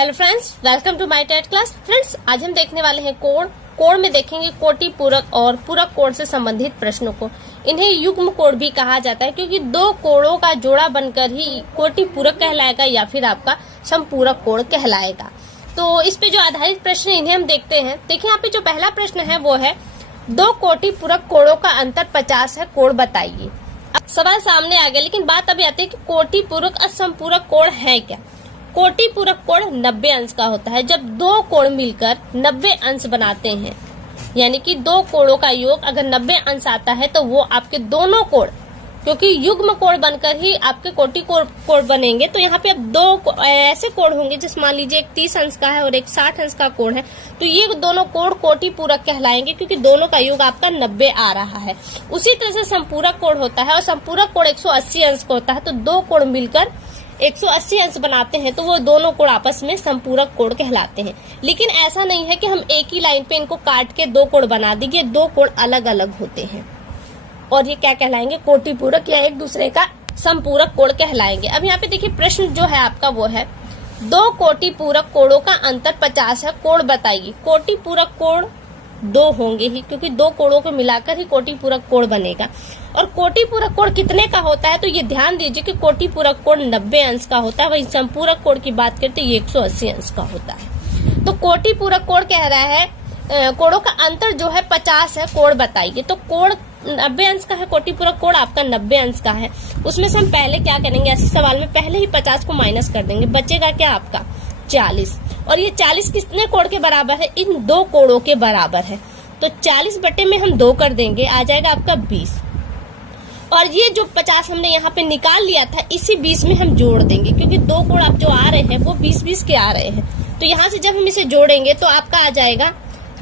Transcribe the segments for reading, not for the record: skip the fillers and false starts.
Hello friends, welcome to my TET class. Friends, आज हम देखने वाले हैं कोण। कोण में देखेंगे कोटि पूरक और पूरक कोण से संबंधित प्रश्नों को। इन्हें युग्म कोण भी कहा जाता है क्योंकि दो कोणों का जोड़ा बनकर ही कोटि पूरक कहलाएगा या फिर आपका समपूरक कोण कहलाएगा। तो इस पे जो आधारित प्रश्न इन्हें हम देखते हैं। देखिए यहाँ पे जो पहला प्रश्न है वो है दो कोटि पूरक कोणों का अंतर 50 है, कोण बताइए। अब सवाल सामने आ गया, लेकिन बात अभी आती है कि कोटि पूरक और समपूरक कोण है क्या। कोटि पूरक कोण 90 अंश का होता है। जब दो कोण मिलकर 90 अंश बनाते हैं, यानी कि दो कोणों का योग अगर 90 अंश आता है तो वो आपके दोनों कोण, क्योंकि युग्म कोण बनकर ही आपके कोटि कोण बनेंगे। तो यहाँ पे अब दो ऐसे कोण होंगे जिस मान लीजिए एक 30 अंश का है और एक 60 अंश का कोण है, तो ये दोनों कोण कोटि पूरक कहलाएंगे क्योंकि दोनों का योग आपका 90 आ रहा है। उसी तरह से संपूरक कोण होता है और संपूरक कोण 180 अंश का होता है। तो दो कोण मिलकर 180 अंश बनाते हैं तो वो दोनों कोण आपस में संपूरक कोण कहलाते हैं। लेकिन ऐसा नहीं है कि हम एक ही लाइन पे इनको काट के दो कोण बना देंगे, दो कोण अलग अलग होते हैं और ये क्या कहलाएंगे, कोटि पूरक या एक दूसरे का संपूरक कोण कहलाएंगे। अब यहाँ पे देखिए प्रश्न जो है आपका वो है दो कोटि पूरक कोणों का अंतर 50 है, कोण बताइए। कोटि पूरक कोण दो होंगे ही क्योंकि दो कोणों को मिलाकर ही कोटि पूरक कोण बनेगा। और कोटि पूरक कोण कितने का होता है, तो ये ध्यान दीजिए कि कोटि पूरक कोण 90 अंश का होता है, वहीं संपूरक कोण की बात करते ये 180 अंश का होता है। तो कोटि पूरक कोण कह रहा है कोणों का अंतर जो है 50 है, कोण बताइए। तो कोण 90 अंश का है, कोटि पूरक कोण आपका 90 अंश का है। उसमें से हम पहले क्या करेंगे, ऐसे सवाल में पहले ही 50 को माइनस कर देंगे, बचेगा क्या आपका 40। और ये 40 कितने कोण के बराबर है, इन दो कोणों के बराबर है। तो 40 बटे में हम 2 कर देंगे, आ जाएगा आपका 20। और ये जो 50 हमने यहाँ पे निकाल लिया था, इसी 20 में हम जोड़ देंगे क्योंकि दो कोण आप जो आ रहे हैं वो 20-20 के आ रहे हैं। तो यहाँ से जब हम इसे जोड़ेंगे तो आपका आ जाएगा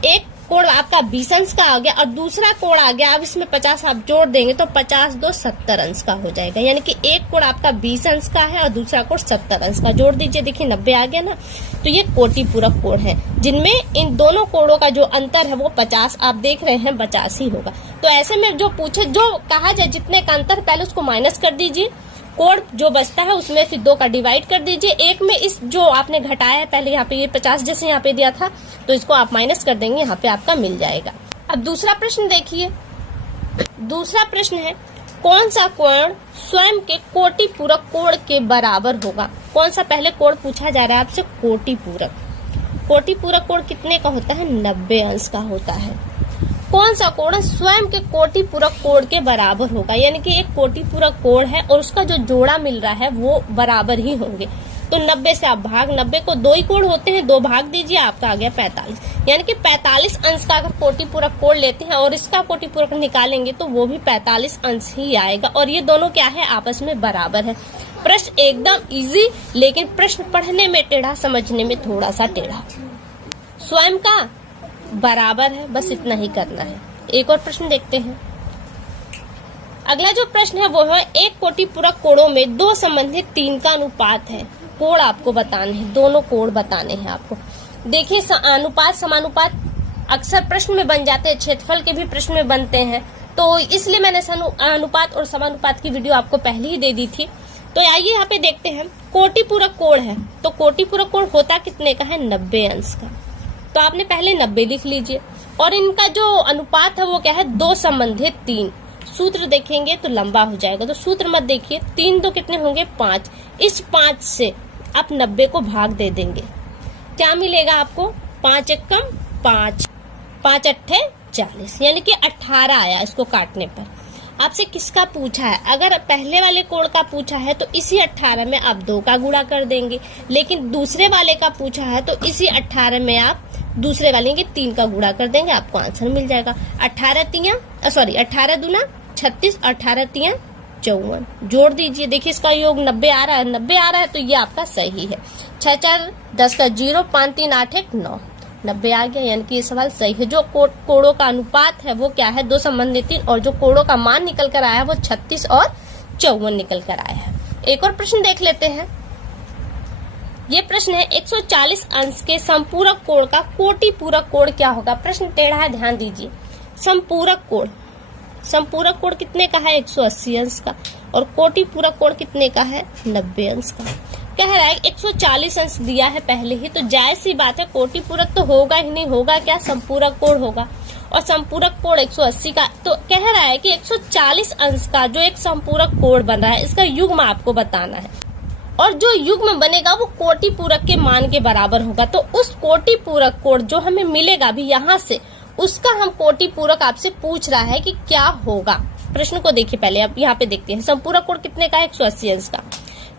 एक कोण आपका 20 अंश का आ गया और दूसरा कोण आ गया। अब इसमें 50 आप जोड़ देंगे तो 50 2 70 अंश का हो जाएगा, यानी कि एक कोण आपका 20 अंश का है और दूसरा कोण 70 अंश का। जोड़ दीजिए, देखिए 90 आ गया ना। तो ये कोटि पूरक कोण है जिनमें इन दोनों कोणों का जो अंतर है वो 50 आप देख रहे हैं 50 ही होगा। तो ऐसे में जो पूछे, जो कहा जाए जितने का अंतर पहले उसको माइनस कर दीजिए, कोण जो बचता है उसमें फिर 2 का डिवाइड कर दीजिए, एक में इस जो आपने घटाया है पहले यहाँ पे ये 50 जैसे यहाँ पे दिया था तो इसको आप माइनस कर देंगे, यहाँ पे आपका मिल जाएगा। अब दूसरा प्रश्न देखिए। दूसरा प्रश्न है कौन सा कोण स्वयं के कोटि पूरक कोण के बराबर होगा। कौन सा पहले कोण पूछा जा रहा है आपसे, कोटि पूरक। कोटि पूरक कोण कितने का होता है, 90 अंश का होता है। कौन सा कोण स्वयं के कोटि पूरक कोण के बराबर होगा, यानी कि एक कोटि पूरक कोण है और उसका जो जोड़ा मिल रहा है वो बराबर ही होंगे। तो 90 से आप भाग, 90 को 2 ही कोण होते हैं, 2 भाग दीजिए, आपका आ गया 45। यानी कि 45 अंश का अगर कोटि पूरक कोण लेते हैं और इसका कोटि पूरक निकालेंगे तो वो भी 45 अंश ही आएगा और ये दोनों क्या है, आपस में बराबर है। प्रश्न एकदम इजी, लेकिन प्रश्न पढ़ने में टेढ़ा, समझने में थोड़ा सा टेढ़ा। स्वयं का बराबर है, बस इतना ही करना है। एक और प्रश्न देखते हैं। अगला जो प्रश्न है वो है एक कोटि पूरक कोणों में दो संबंधित 3 का अनुपात है। कोण आपको बताने हैं, दोनों कोण बताने हैं आपको। देखिए अनुपात समानुपात अक्सर प्रश्न में बन जाते हैं, क्षेत्रफल के भी प्रश्न में बनते हैं, तो इसलिए मैंने अनुपात और समानुपात की वीडियो आपको पहले ही दे दी थी। तो आइए यहाँ पे देखते हैं। कोटि पूरक कोण है तो कोटि पूरक कोण होता कितने का है, 90 अंश का। तो आपने पहले 90 लिख लीजिए और इनका जो अनुपात है वो क्या है, 2 संबंधित 3। सूत्र देखेंगे तो लंबा हो जाएगा, तो सूत्र मत देखिए। 3 2 कितने होंगे, 5। इस 5 से आप 90 को भाग दे देंगे, क्या मिलेगा आपको, 5 एकम 5, 5 अट्ठे 40, यानी कि 18 आया इसको काटने पर। आपसे किसका पूछा है, अगर पहले वाले कोण का पूछा है तो इसी 18 में आप 2 का गुणा कर देंगे, लेकिन दूसरे वाले का पूछा है तो इसी 18 में आप दूसरे वाले के 3 का गुणा कर देंगे, आपको आंसर मिल जाएगा। 18 दूना 36, 18 तिया 54। जोड़ दीजिए, देखिए इसका योग 90 आ रहा है, 90 आ रहा है तो ये आपका सही है। 6 4 10 का 0, 5 3 8 1 9, 90 आ गया, यानी कि ये सवाल सही है। जो कोणों का अनुपात है वो क्या है, 2 संबंधित 3, और जो कोणों का मान निकल कर आया है वो 36 और 54 निकल कर आया है। एक और प्रश्न देख लेते हैं। ये प्रश्न है 140 अंश के संपूरक कोण का कोटि पूरक कोण क्या होगा। प्रश्न टेढ़ा है, ध्यान दीजिए। संपूरक कोण कितने का है, 180 अंश का, और कोटि पूरक कोण कितने का है, 90 अंश का। कह रहा है 140 अंश दिया है पहले ही, तो जायज सी बात है कोटि पूरक तो होगा ही नहीं, होगा क्या, संपूरक कोण होगा। और संपूरक कोण 180 का, तो कह रहा है कि 140 अंश का जो एक संपूरक कोण बन रहा है इसका युग्म आपको बताना है, और जो युग्म बनेगा वो कोटि पूरक के मान के बराबर होगा। तो उस कोटि पूरक कोण जो हमें मिलेगा भी यहाँ से, उसका हम कोटि पूरक आपसे पूछ रहा है कि क्या होगा। प्रश्न को देखिए पहले, अब यहाँ पे देखते हैं संपूरक कोण कितने का है, 180 अंश का।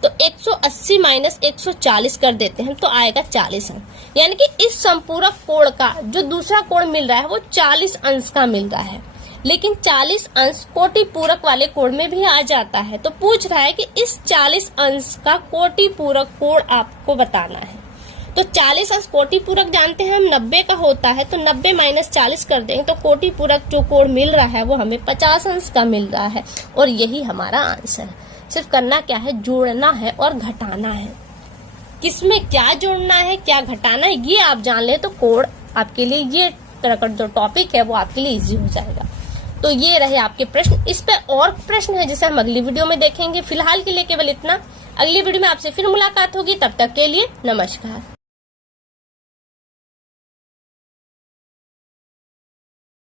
तो 180 माइनस 140 कर देते हैं तो आएगा 40 अंश, यानी कि इस संपूरक कोण का जो दूसरा कोण मिल रहा है वो 40 अंश का मिल रहा है। लेकिन 40 अंश कोटि पूरक वाले कोण में भी आ जाता है, तो पूछ रहा है कि इस 40 अंश का कोटि पूरक कोण आपको बताना है। तो 40 अंश कोटि पूरक जानते हैं हम 90 का होता है, तो 90 माइनस 40 कर देंगे तो कोटि पूरक जो कोण मिल रहा है वो हमें 50 अंश का मिल रहा है, और यही हमारा आंसर है। सिर्फ करना क्या है, जोड़ना है और घटाना है। किसमें क्या जोड़ना है क्या घटाना है ये आप जान ले तो कोण आपके लिए, ये तरह का जो टॉपिक है वो आपके लिए इजी हो जाएगा। तो ये रहे आपके प्रश्न। इस पे और प्रश्न है जिसे हम अगली वीडियो में देखेंगे। फिलहाल के लिए केवल इतना। अगली वीडियो में आपसे फिर मुलाकात होगी, तब तक के लिए नमस्कार।